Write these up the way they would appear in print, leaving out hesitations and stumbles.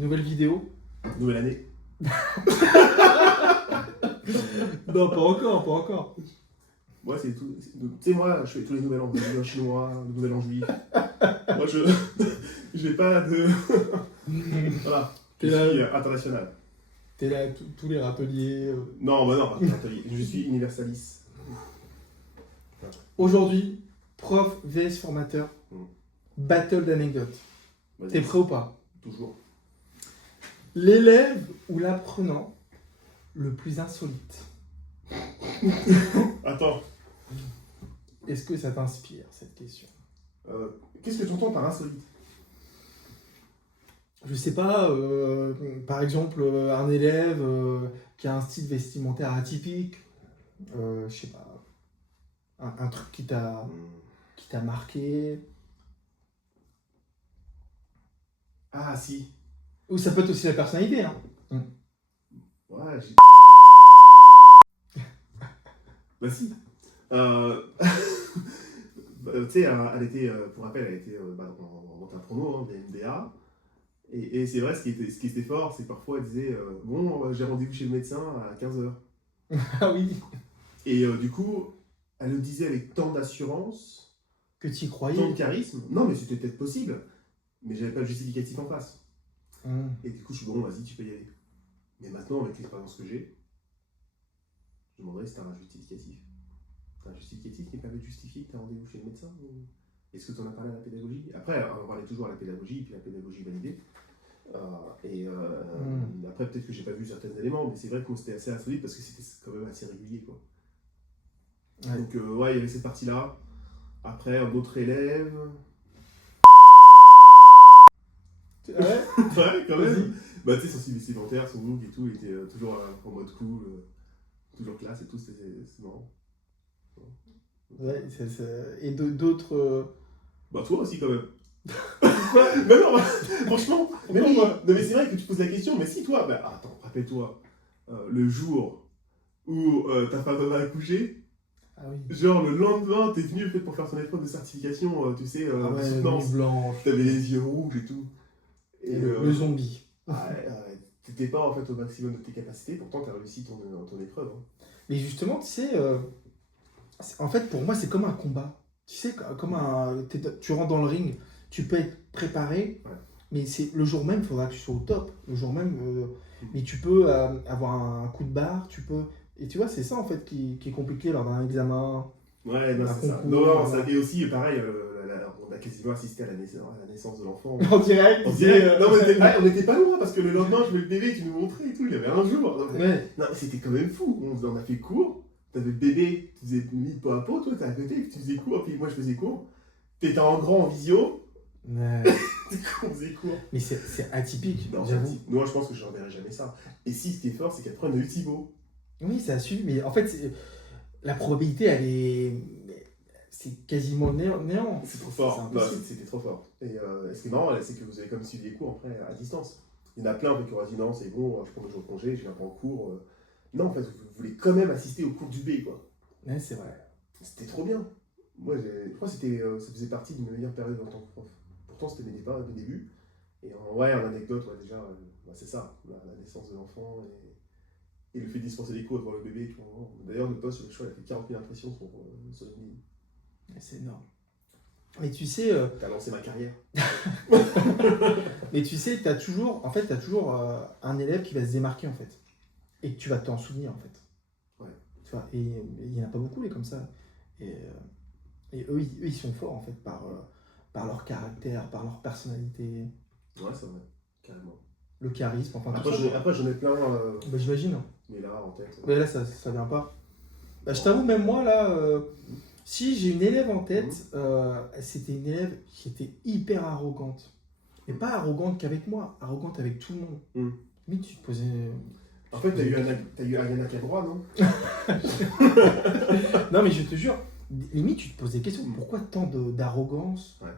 Nouvelle vidéo. Nouvelle année. Non, pas encore. Moi, c'est tout. Tu sais, moi, je fais tous les nouvel an. Le nouvel an chinois, le nouvel an juif. Moi, je vais pas de. Voilà. Je suis international. T'es là, tous les râteliers. Non, bah non, pas atelier. Je suis universaliste. Aujourd'hui, prof vs formateur. Battle d'anecdotes. Vas-y. T'es prêt ou pas? Toujours. L'élève ou l'apprenant le plus insolite. Attends. Est-ce que ça t'inspire, cette question? Qu'est-ce que tu entends par insolite? Je sais pas, par exemple, un élève qui a un style vestimentaire atypique, je sais pas, un truc qui t'a marqué. Ah, si. Ou ça peut être aussi la personnalité, hein. Ouais, j'ai. Bah, si. Tu sais, elle était, pour rappel, elle était en promo, hein, des MDA. Et c'est vrai, ce qui était fort, c'est que parfois elle disait bon, j'ai rendez-vous chez le médecin à 15h. Ah oui. Et du coup, elle le disait avec tant d'assurance, Que tu y tant croyais. de charisme. Non, mais c'était peut-être possible, mais j'avais pas le justificatif en face. Et du coup, je suis bon, vas-y, tu peux y aller. Mais maintenant, avec l'expérience que j'ai, je me demanderais si tu as un justificatif. T'as un justificatif qui permet de justifier que tu as rendez-vous chez le médecin ou... Est-ce que tu en as parlé à la pédagogie? Après, on va parler toujours à la pédagogie, puis la pédagogie validée. Après, peut-être que j'ai pas vu certains éléments, mais c'est vrai que c'était assez insolite parce que c'était quand même assez régulier, quoi. Ouais. Donc, ouais, il y avait cette partie-là. Après, un autre élève. Ouais. Ouais, quand même. Vas-y. Bah, tu sais, son style vestimentaire, son look et tout, il était toujours en mode cool, toujours classe et tout, c'est marrant. Ouais, et d'autres. Bah, toi aussi, quand même. Mais non, franchement, mais oui, non, mais c'est vrai que tu poses la question, mais si toi, bah, attends, rappelle-toi, le jour où ta femme va accoucher, Ah oui. genre le lendemain, t'es venu peut-être pour faire ton épreuve de certification, tu sais, Ah de ouais, soutenance. nuit blanche. T'avais les yeux rouges et tout. Et le zombie. T'étais pas en fait au maximum de tes capacités, pourtant t'as réussi ton épreuve. Hein. Mais justement, tu sais, en fait, pour moi, c'est comme un combat. Tu sais, comme tu rentres dans le ring, tu peux être préparé, Ouais. mais c'est le jour même, il faudra que tu sois au top. Le jour même, mais tu peux avoir un coup de barre, tu peux. Et tu vois, c'est ça en fait qui est compliqué lors d'un examen. Ouais, non, Un c'est ça. concours, Non, voilà. et aussi, pareil, on a quasiment assisté à la naissance de l'enfant. En direct, On tu dirait, sais, non, on était pas loin parce que le lendemain, je mets le bébé, tu nous montrais et tout, il y avait un jour. Ouais. Non, c'était quand même fou. On a fait cours, t'avais le bébé, tu faisais mis peau à peau, toi t'es à côté, tu faisais cours, puis moi je faisais cours. T'étais en grand en visio, Ouais. du coup on faisait cours. Mais c'est atypique, Non, j'avoue. moi je pense que je reverrai jamais ça. Et si ce qui est fort, c'est qu'après on a eu Thibaut. Oui, ça a suivi, mais en fait, la probabilité, elle est. C'est quasiment néant. C'est trop C'est fort. Non, impossible. c'était trop fort. Et ce qui est marrant, c'est que vous avez comme suivi des cours après à distance. Il y en a plein qui auraient dit non, c'est bon, je prends 2 jours de congé, je viens pas en cours. Non, en fait, vous voulez quand même assister au cours du B, quoi. Ouais, c'est vrai. C'était trop bien. Moi, je crois que ça faisait partie de mes meilleures périodes en tant que prof. Pourtant, c'était mes débuts. Et en anecdote, ouais, déjà, c'est ça, la naissance de l'enfant et le fait de dispenser des cours devant le bébé. Tu vois. D'ailleurs, notre poste, je crois, il a fait 40 000 impressions sur LinkedIn. C'est énorme. Mais tu sais, T'as lancé ma carrière. mais tu sais, t'as toujours un élève qui va se démarquer en fait, et que tu vas t'en souvenir en fait. Ouais. Tu vois, et il y en a pas beaucoup les comme ça. Et eux, ils sont forts en fait par leur caractère, par leur personnalité, Ouais, c'est vrai, carrément. le charisme, enfin tout Après, ça. après j'en ai plein, Bah, j'imagine. mais là, en tête. Mais là, ça vient pas. Bah, je t'avoue, même moi là, si j'ai une élève en tête, c'était une élève qui était hyper arrogante. Mais pas arrogante qu'avec moi, arrogante avec tout le monde. Mais tu te posais. En fait, t'as eu Ariana Cadroit, non? Non, mais je te jure, limite, tu te poses des questions. Pourquoi tant d'arrogance? Ouais.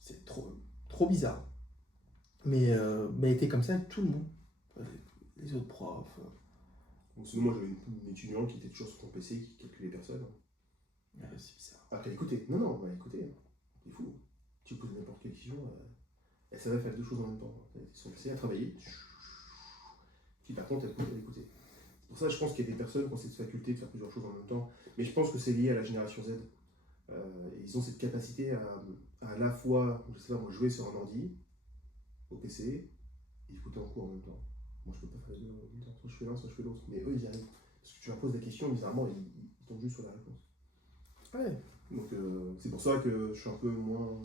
C'est trop bizarre. Mais elle était comme ça avec tout le monde. Les autres profs. Sinon, moi, j'avais une étudiante qui était toujours sur son PC qui calculait personne. C'est bizarre. Après, écoutez. Non, écoutez. C'est fou. Tu poses n'importe quelle question. elle savait faire deux choses en même temps. Ils sont passés à travailler. Puis par contre, elle pouvait écouter. C'est pour ça que je pense qu'il y a des personnes qui ont cette faculté de faire plusieurs choses en même temps. Mais je pense que c'est lié à la génération Z. Ils ont cette capacité à la fois, je sais pas, moi, jouer sur un ordi, au PC, et écouter en cours en même temps. Moi, je peux pas faire les deux en même temps. Soit je fais l'un, soit je fais l'autre. Mais eux, ils y arrivent. Parce que tu leur poses des questions, bizarrement, ils tombent juste sur la réponse. Ouais. Donc, c'est pour ça que je suis un peu moins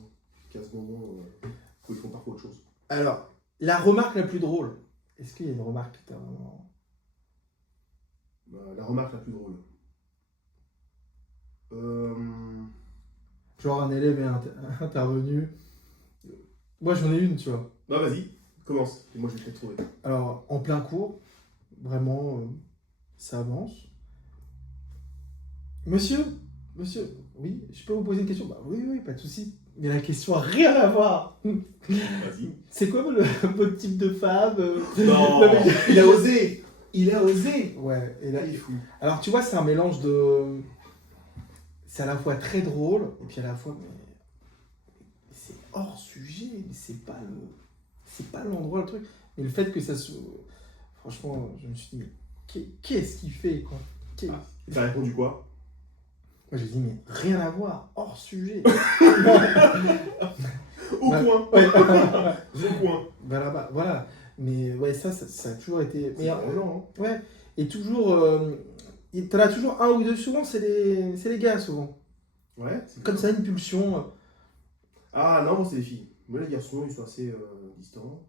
qu'à ce moment où ils font parfois autre chose. Alors, la remarque la plus drôle. Est-ce qu'il y a une remarque que tu as vraiment... La remarque la plus drôle. Genre un élève est intervenu. Moi j'en ai une, tu vois. Bah vas-y, commence. Et moi je vais peut-être trouver. Alors, en plein cours, vraiment, ça avance. Monsieur, oui, je peux vous poser une question? Bah oui, pas de souci. Mais la question a rien à voir. Vas-y. C'est quoi votre type de femme? Non, il a osé. Il a osé. Ouais, et là, Il est fou. alors tu vois, c'est un mélange de... C'est à la fois très drôle, et puis à la fois, mais c'est hors sujet, mais c'est pas l'endroit, le truc. Mais le fait que ça se... Franchement, je me suis dit, mais qu'est-ce qu'il fait, quoi? T'as répondu quoi? Moi, j'ai dit, mais rien à voir, hors sujet. Au point. Ouais. Au point. Voilà. Mais ouais, ça a toujours été... C'est drôle, hein. Ouais, et toujours... t'en as toujours un ou deux, souvent, c'est les gars, souvent. Ouais. Comme ça, une pulsion. Ah non, c'est les filles. Moi, les garçons, ils sont assez distants.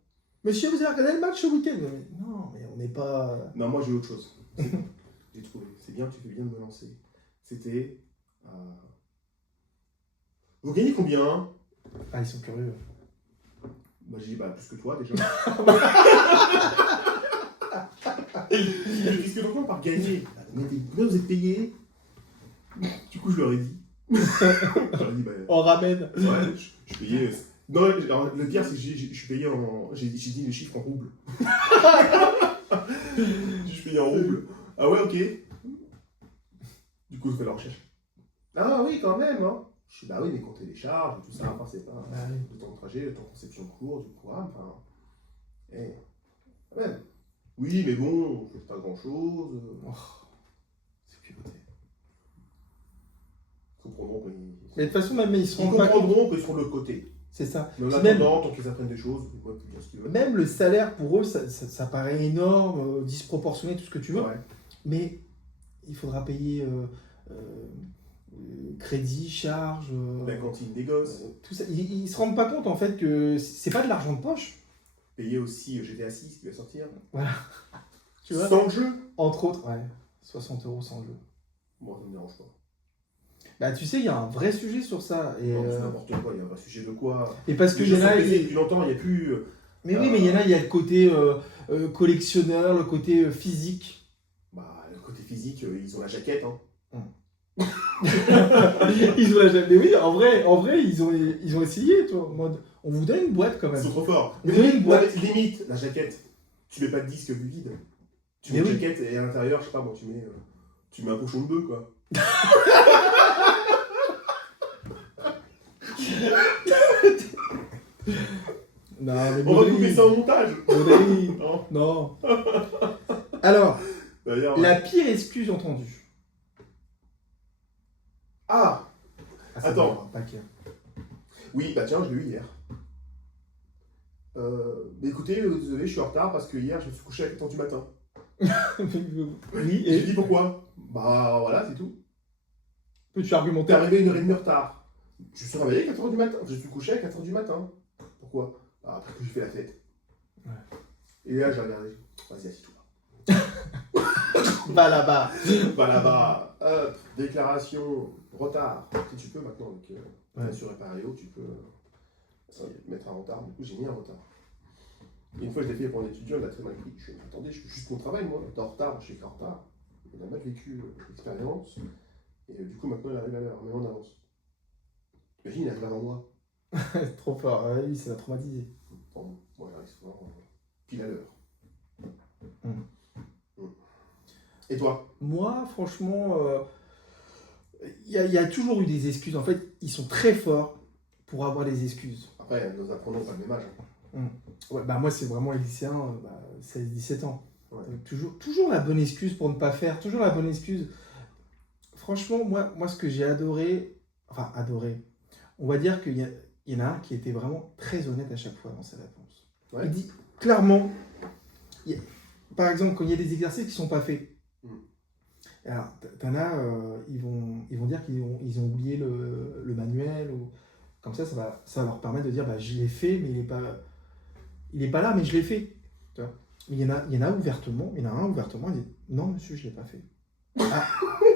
Monsieur, vous avez regardé le match ce week-end? Non, mais on n'est pas... Non, moi, j'ai autre chose. C'est bon. J'ai trouvé. C'est bien, tu fais bien de me lancer. C'était... Vous gagnez combien? Ah, ils sont curieux. Moi, j'ai dit, plus que toi, déjà. Qu'est-ce que t'entends par gagner? Combien vous êtes payé? Du coup, je leur ai dit. J'aurais dit, On ramène. Ouais, je suis payé. Non, alors, le pire, c'est que je suis payé en. J'ai dit les chiffres en roubles. Je suis payé en roubles. Ah ouais, ok. Du coup, je fais la recherche. Ah oui, quand même, hein. Je suis bah oui, mais compter les charges, tout ça, enfin, c'est pas. Le temps de trajet, le temps de conception de cours, du programme, enfin. Quand même. Oui, mais bon, c'est pas grand chose. C'est piloté. Ils comprendront qu'ils. Mais de toute façon, même ils se Ils rendent pas compte. comprendront qu'ils sont de l'autre côté. C'est ça. Mais en Même- attendant, tant qu'ils apprennent des choses, moi, plus bien ce qu'ils veulent. Même le salaire, pour eux, ça paraît énorme, disproportionné, tout ce que tu veux. Ouais. Mais il faudra payer crédit, charge, La cantine des gosses. tout ça. Ils se rendent pas compte, en fait, que c'est pas de l'argent de poche. Payer aussi GTA 6 qui va sortir. Tu vois, Sans le jeu. entre autres, ouais, 60 € sans jeu. Moi, ça me dérange pas. Bah, tu sais, il y a un vrai sujet sur ça. Et, Non, c'est n'importe quoi, il y a un vrai sujet de quoi. et parce que Les il y jeux en sont a. baisés depuis longtemps, il n'y a plus. Mais oui, mais il y en a, il y a le côté collectionneur, le côté physique. Bah, le côté physique, ils ont la jaquette, hein. Ils ont la jamais. Mais oui, en vrai, ils ont essayé, toi, en mode, on vous donne une boîte quand Ils même. sont trop forts. Mais Mais oui, une boîte. limite, la jaquette, tu mets pas de disque vide. Tu Mais mets une oui. jaquette et à l'intérieur, je sais pas, moi, tu mets un cochon de bœuf, quoi. Non, mais On va Baudry. couper ça au montage. Baudry. Non. Non. Alors, D'ailleurs. la pire excuse entendue. Ah ça Attends. va, pas clair. Oui, bah tiens, je l'ai eu hier. Mais écoutez, désolé, je suis en retard parce que hier, je me suis couché à 4h du matin. Oui, Et j'ai et dit pourquoi? Bah voilà, c'est tout. peux-tu T'es argumenter? arrivé 1h30 de retard. Je suis réveillé à 4h du matin. Je suis couché à 4h du matin. Pourquoi? Ah, parce que j'ai fait la fête. Ouais. Et là, j'ai regardé. Vas-y, assis-toi. Va là-bas. Bah là-bas, hop, déclaration, retard. Si tu peux maintenant, avec Ouais. sur Réparéo, tu peux mettre un retard. Du coup, j'ai mis un retard. Et une fois, je l'ai fait pour un étudiant, il a très mal pris. Je lui ai dit, attendez, je fais juste mon travail, moi. T'es en retard, je suis en retard. Il a mal vécu l'expérience. Et du coup, maintenant, il arrive à l'heure, mais on avance. Imagine, il arrive avant moi. C'est trop fort. Ouais, oui, ça va traumatiser. Bon, moi, j'arrive souvent pile à l'heure. Et toi? Moi, franchement, il y a toujours eu des excuses. En fait, ils sont très forts pour avoir des excuses. Après, nos apprenants n'ont pas le même âge. Ouais, bah moi, c'est vraiment les lycéens, 16-17 ans. Ouais. Toujours la bonne excuse pour ne pas faire, toujours la bonne excuse. Franchement, moi ce que j'ai adoré, on va dire qu'il y en a un qui était vraiment très honnête à chaque fois dans ses réponses. Ouais. Il dit clairement, par exemple, quand il y a des exercices qui ne sont pas faits, alors t'en as, ils vont dire qu'ils ont oublié le manuel, ou comme ça va leur permettre de dire, bah, je l'ai fait, mais il est pas là, mais je l'ai fait. Tu vois. Mais il y en a un ouvertement, il dit, non monsieur, je l'ai pas fait.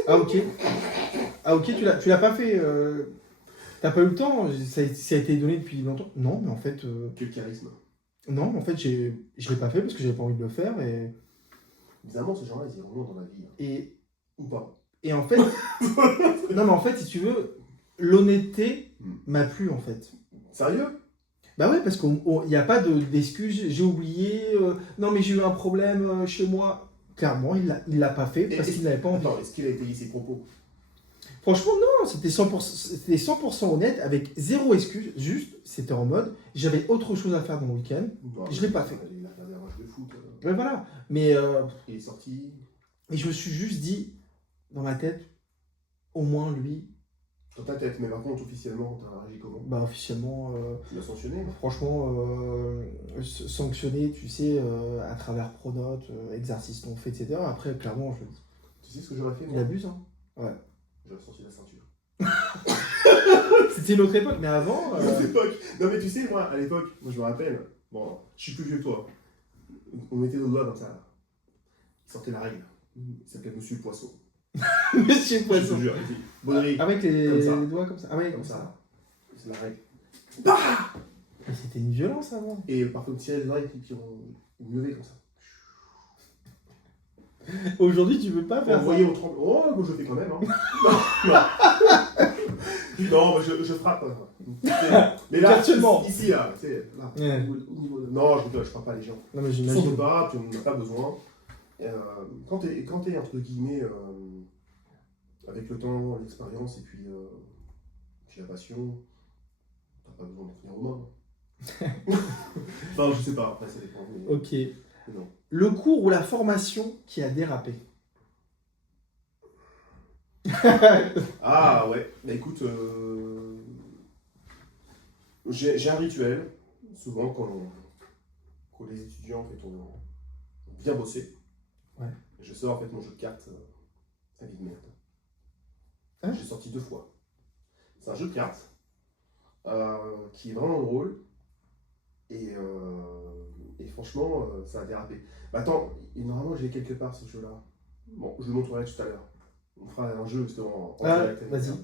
Ok, tu l'as pas fait. T'as pas eu le temps, ça a été donné depuis longtemps. Non, mais en fait. Quel charisme. Non, mais en fait, je l'ai pas fait parce que j'avais pas envie de le faire. Et... Bizarrement, ces gens-là, ils iront dans la vie. Ou pas. Et en fait. Non, mais en fait, si tu veux, l'honnêteté m'a plu en fait. Sérieux? Bah ouais, parce qu'il n'y a pas d'excuses, j'ai oublié, non mais j'ai eu un problème chez moi. Clairement, il l'a pas fait parce qu'il n'avait pas envie. Attends, est-ce qu'il a étayé ses propos? Franchement, non, c'était 100% honnête, avec zéro excuse, juste, c'était en mode, j'avais autre chose à faire dans le week-end, je l'ai pas fait. Il a regardé un match de foot. Ouais, voilà, mais... il est sorti... Et je me suis juste dit, dans ma tête, au moins lui... Dans ta tête, mais par contre, officiellement, t'as réagi comment? Bah officiellement... tu l'as sanctionné? Franchement, sanctionné, tu sais, à travers pronotes, exercices non faits, etc. Après, clairement, je... Tu sais ce que j'aurais fait, moi? Il abuse, hein. Ouais. J'aurais sorti la ceinture. C'était une autre époque, mais avant... Une autre époque. Non mais tu sais, moi, à l'époque, moi je me rappelle, bon, je suis plus vieux que toi. On mettait nos doigts comme ça, là. Il sortait la règle. Il s'appelait Monsieur le Poisson. Monsieur le Poisson. Je te jure, il dit, bonnerie. Avec les doigts comme ça. Ah ouais, comme ça. C'est la règle. Mais c'était une violence avant. Et parfois, on tirait les doigts et puis on levait comme ça. Aujourd'hui, tu veux pas faire Vous ça. voyez, on tremble. Oh, moi je le fais quand même. Hein. Non, moi je frappe. Mais là, ici, là, tu sais, là, Ouais. au niveau de... Non, je frappe pas les gens. Non, mais Ils j'imagine. sont pas, puis on n'en a pas besoin. Quand t'es entre guillemets, avec le temps, l'expérience et puis la passion, t'as pas besoin de tenir aux mains. Enfin, je sais pas, après ça dépend. Mais... Ok. Non. Le cours ou la formation qui a dérapé. Ah ouais, bah écoute, j'ai un rituel, souvent quand les étudiants en fait, ont bien bossé, ouais. Je sors en fait mon jeu de cartes, sa vie de merde. Hein? J'ai sorti 2 fois. C'est un jeu de cartes qui est vraiment drôle et franchement ça a dérapé. Bah attends, normalement je l'ai quelque part ce jeu-là. Bon, je le montrerai tout à l'heure. On fera un jeu justement en direct. Vas-y. On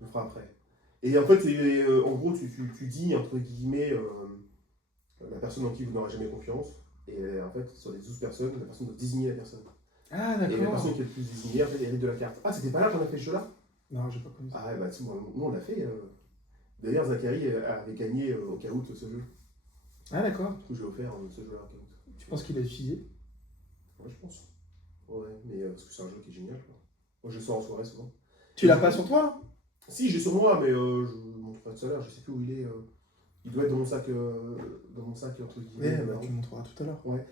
le fera après. Et en fait, en gros, tu dis entre guillemets la personne en qui vous n'aurez jamais confiance. Et en fait, sur les 12 personnes, la personne doit désigner la personne. Ah, d'accord. Et la personne qui est le plus désignée, elle hérite de la carte. Ah, c'était pas là qu'on a fait ce jeu-là? Non, j'ai pas connu ça. Ah ouais, bah nous on l'a fait. D'ailleurs, Zachary avait gagné au Kahoot ce jeu. Ah, d'accord. Du coup, j'ai offert ce jeu-là au Kahoot. Tu penses qu'il a utilisé? Ouais, je pense. Ouais, mais parce que c'est un jeu qui est génial, quoi. Moi, je le sors en soirée souvent. Tu l'as pas sur toi là? Si, j'ai sur moi, mais je le montrerai tout à l'heure. Je sais plus où il est. Il doit être dans mon sac entre guillemets. Ouais, bah, tu le montreras tout à l'heure. Ouais.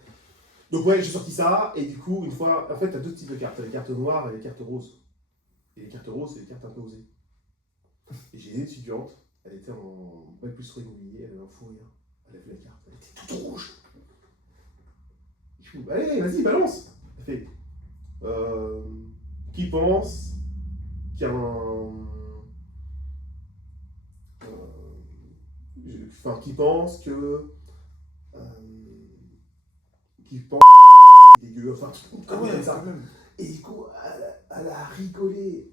Donc ouais, j'ai sorti ça, et du coup, une fois... En fait, t'as 2 types de cartes. T'as les cartes noires et les cartes roses. Et les cartes roses, c'est les cartes un peu osées. Et j'ai une étudiante, elle était en bac plus trop immobilier, elle avait un fou rire. Elle a vu la carte, elle était toute rouge. Je dis, allez, vas-y, balance. Elle fait, qui pense qu'il y a enfin, qui pense que... qui pense dégueu, enfin, Ah ouais, ça. quand même. Et du coup, elle a rigolé.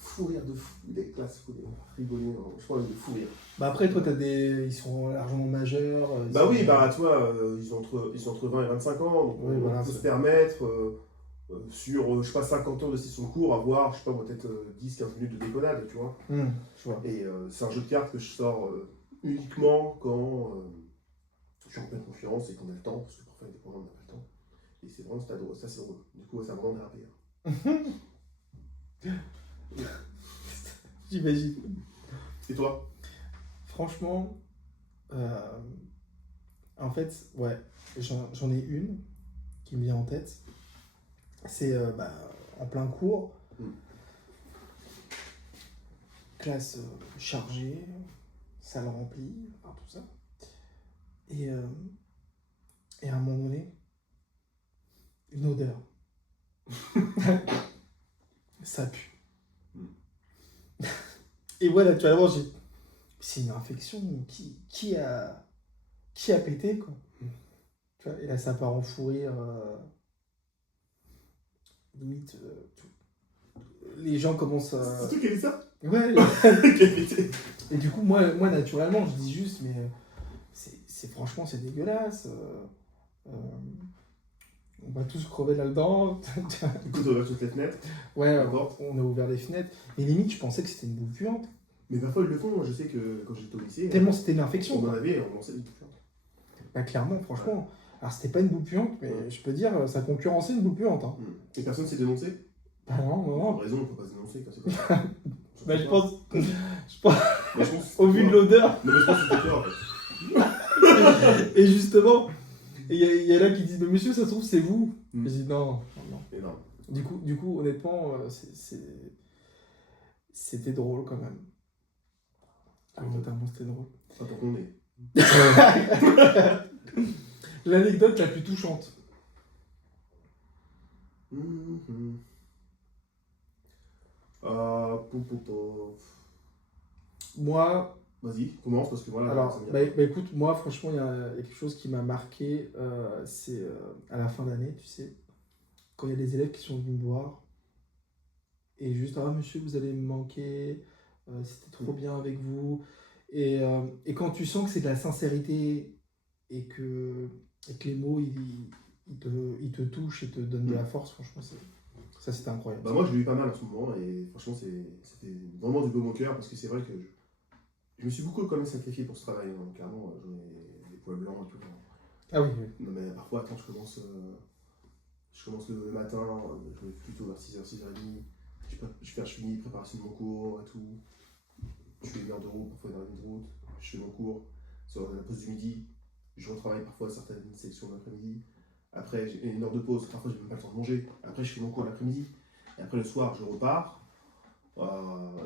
Fou rire de fou, des classes fou rire. Rigoler, je crois, de fou rire. Bah après, toi, ils sont largement majeurs. Bah oui, bah toi, ils sont entre 20 et 25 ans, donc oui, on voilà, peut se permettre, sur, je sais pas, 50 heures de session de cours, avoir, je sais pas, peut-être 10-15 minutes de déconnade, tu vois. Je vois. Et c'est un jeu de cartes que je sors uniquement quand je suis en pleine confiance et qu'on a le temps, parce que parfois, indépendant, on n'a pas le temps. Et c'est vraiment ça, c'est drôle. Du coup, ça a vraiment dérapé. J'imagine. Et toi? Franchement, En fait, ouais, j'en ai une qui me vient en tête. C'est en plein cours, classe chargée, salle remplie, enfin, tout ça. Et à un moment donné, une odeur. Ça pue. Et voilà, naturellement, c'est une infection. Qui a pété, quoi. Tu vois, et là, ça part en fou rire. Limite, les gens commencent à... C'est toi qui as dit ça? Ouais. Qui a pété. Et du coup, moi, naturellement, je dis juste, mais franchement, c'est dégueulasse. On va tous crever là-dedans. Du coup, tu as ouvert toutes les fenêtres. Ouais, D'accord. on a ouvert les fenêtres. Et limite, je pensais que c'était une boule puante. Mais parfois, ils le font. Je sais que quand j'étais au lycée, Tellement c'était une infection. on en quoi. avait, on lançait des boules puantes. Bah, clairement, franchement. Alors, c'était pas une boule puante, mais je peux dire, ça concurrençait une boule puante. Hein. Et personne s'est dénoncé? Bah non, non, non. Pour raison, on peut pas se dénoncer quand c'est comme ça. Bah, je pense, Bah, je pense au vu de l'odeur. Non, mais je pense que c'était toi, en fait. Et justement, il y a là qui disent, mais monsieur, ça se trouve, c'est vous. Je dis, non. Mais non. Du coup honnêtement, c'était drôle quand même. Notamment, c'était drôle. Pas pour qu'on est. L'anecdote la plus touchante. Moi, Vas-y, commence parce que voilà. alors, écoute, moi, franchement, il y a quelque chose qui m'a marqué. C'est à la fin d'année, tu sais, quand il y a des élèves qui sont venus me voir et juste, ah monsieur, vous allez me manquer, c'était trop bien avec vous. Et quand tu sens que c'est de la sincérité et que les mots, ils te touchent et te donnent de la force, franchement, ça c'était incroyable. Bah moi je l'ai eu pas mal en ce moment et franchement c'était vraiment du beau au cœur parce que c'est vrai que je me suis beaucoup quand même sacrifié pour ce travail, hein. Clairement j'en ai les poils blancs et tout. Ah oui, oui. Non mais parfois attends je commence le matin, je me lève plutôt vers 6h, 6h30, je finis préparation de mon cours et tout, je fais une heure de route, parfois une heure et demie de route, je fais mon cours sur la pause du midi, je retravaille parfois certaines sections de l'après-midi. Après, j'ai une heure de pause, parfois j'ai même pas le temps de manger. Après, je fais mon cours l'après-midi. Et après, le soir, je repars.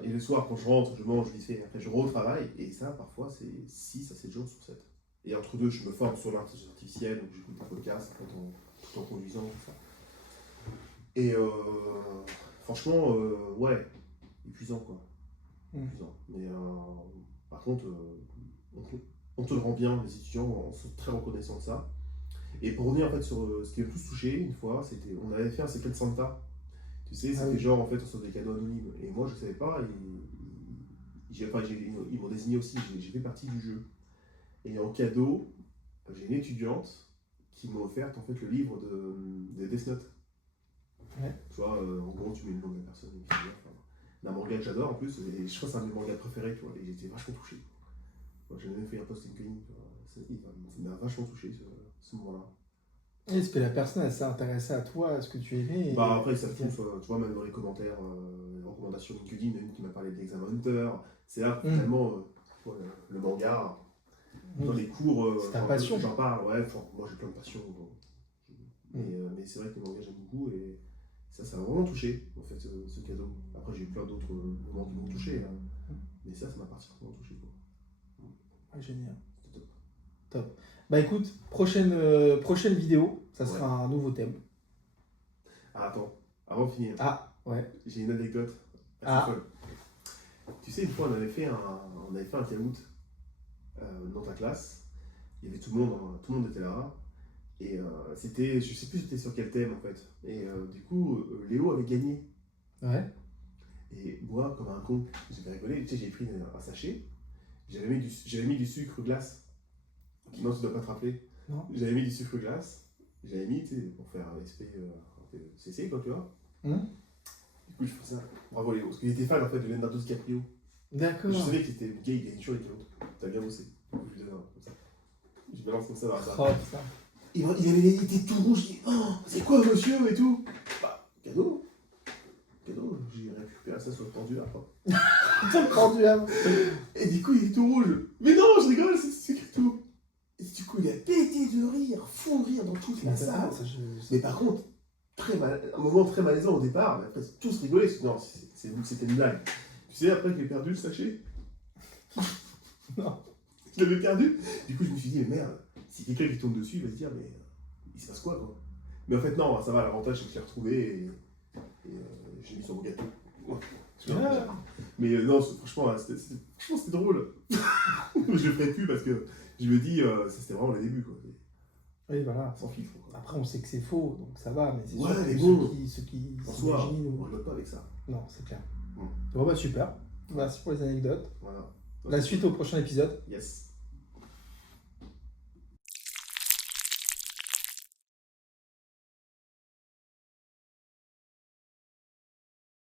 Et le soir, quand je rentre, je mange vite fait. Après, je retravaille. Et ça, parfois, c'est 6 à 7 jours sur 7. Et entre deux, je me forme sur l'intelligence artificielle. Donc, j'écoute des podcasts tout en conduisant, tout ça. Et franchement, ouais, épuisant, quoi. Épuisant. Mais par contre, on te le rend bien, les étudiants sont très reconnaissants de ça. Et pour revenir en fait sur ce qui m'a le plus touché une fois, on avait fait un Secret Santa. Tu sais, c'était genre en fait on sortait des cadeaux anonymes. Et moi je savais pas, ils m'ont désigné aussi, j'ai fait partie du jeu. Et en cadeau, j'ai une étudiante qui m'a offert en fait le livre de Death Note. Ouais. Tu vois, en gros tu mets le nom de la personne, d'un manga que j'adore en plus, et je crois que c'est un de mes mangas préférés, tu vois, et j'étais vachement touché. J'ai même fait un post LinkedIn, ça m'a vachement touché ce moment-là. Est-ce que la personne elle s'est intéressée à toi, à ce que tu aimais Bah après ça tous, tu vois, même dans les commentaires, les recommandations LinkedIn, une qui m'a parlé d'Exam Hunter, c'est là finalement le manga, dans les cours, c'est ta passion. J'en parle, ouais, moi j'ai plein de passion, mais c'est vrai que le manga j'aime beaucoup et ça m'a vraiment touché en fait ce cadeau. Après j'ai eu plein d'autres moments qui m'ont touché, hein, mais ça m'a particulièrement touché, quoi. Ouais, génial. C'était Top. Bah écoute, prochaine vidéo, ça sera un nouveau thème. Ah attends, avant de finir. Ah, ouais. J'ai une anecdote assez folle. Tu sais, une fois on avait fait un caout dans ta classe, il y avait tout le monde était là, et c'était, je sais plus c'était sur quel thème en fait, et du coup Léo avait gagné. Ouais. Et moi, comme un con, j'avais rigolé, tu sais, j'ai pris un sachet, j'avais mis du sucre glace. Non, tu dois pas te rappeler. Non. J'avais mis du sucre glace, j'avais mis, tu sais, pour faire CC, quoi, tu vois. Du coup, je fais ça. Bravo Léo, parce qu'il était fan en fait de Leonardo DiCaprio. D'accord. Je savais que c'était le gars, il gagne toujours les cadeaux. T'as bien bossé. Je lui donne comme ça. Je balance comme ça dans la salle. Oh putain. Il était tout rouge, il dit oh, c'est quoi monsieur et tout. Bah, cadeau, j'ai récupéré ça sur le pendulaire, quoi. Sur le pendulaire. Et du coup, il est tout rouge. Mais non, je rigole, c'est tout. coup, il a pété de rire, fou de rire dans toute la salle. Mais par contre, un moment très malaisant au départ, mais après, tous rigolaient. Non, c'était une blague. Tu sais, après, qu'il ait perdu le sachet. Non. Je l'avais perdu. Du coup, je me suis dit, mais merde, si quelqu'un qui tombe dessus, il va se dire, mais il se passe quoi, quoi. Mais en fait, non, ça va, l'avantage, c'est que je l'ai retrouvé et je l'ai mis sur mon gâteau. Ouais. Mais non, franchement, c'était drôle. Je le ferai plus parce que je me dis, c'était vraiment le début, quoi. Oui, voilà. Sans filtre, quoi. Après, on sait que c'est faux, donc ça va, mais c'est ouais, sûr mais que bon, ceux qui en soi, s'imaginent... on rigole pas avec ça. Non, c'est clair. Bon, bah super. Merci pour les anecdotes. Voilà. La suite au prochain épisode. Yes.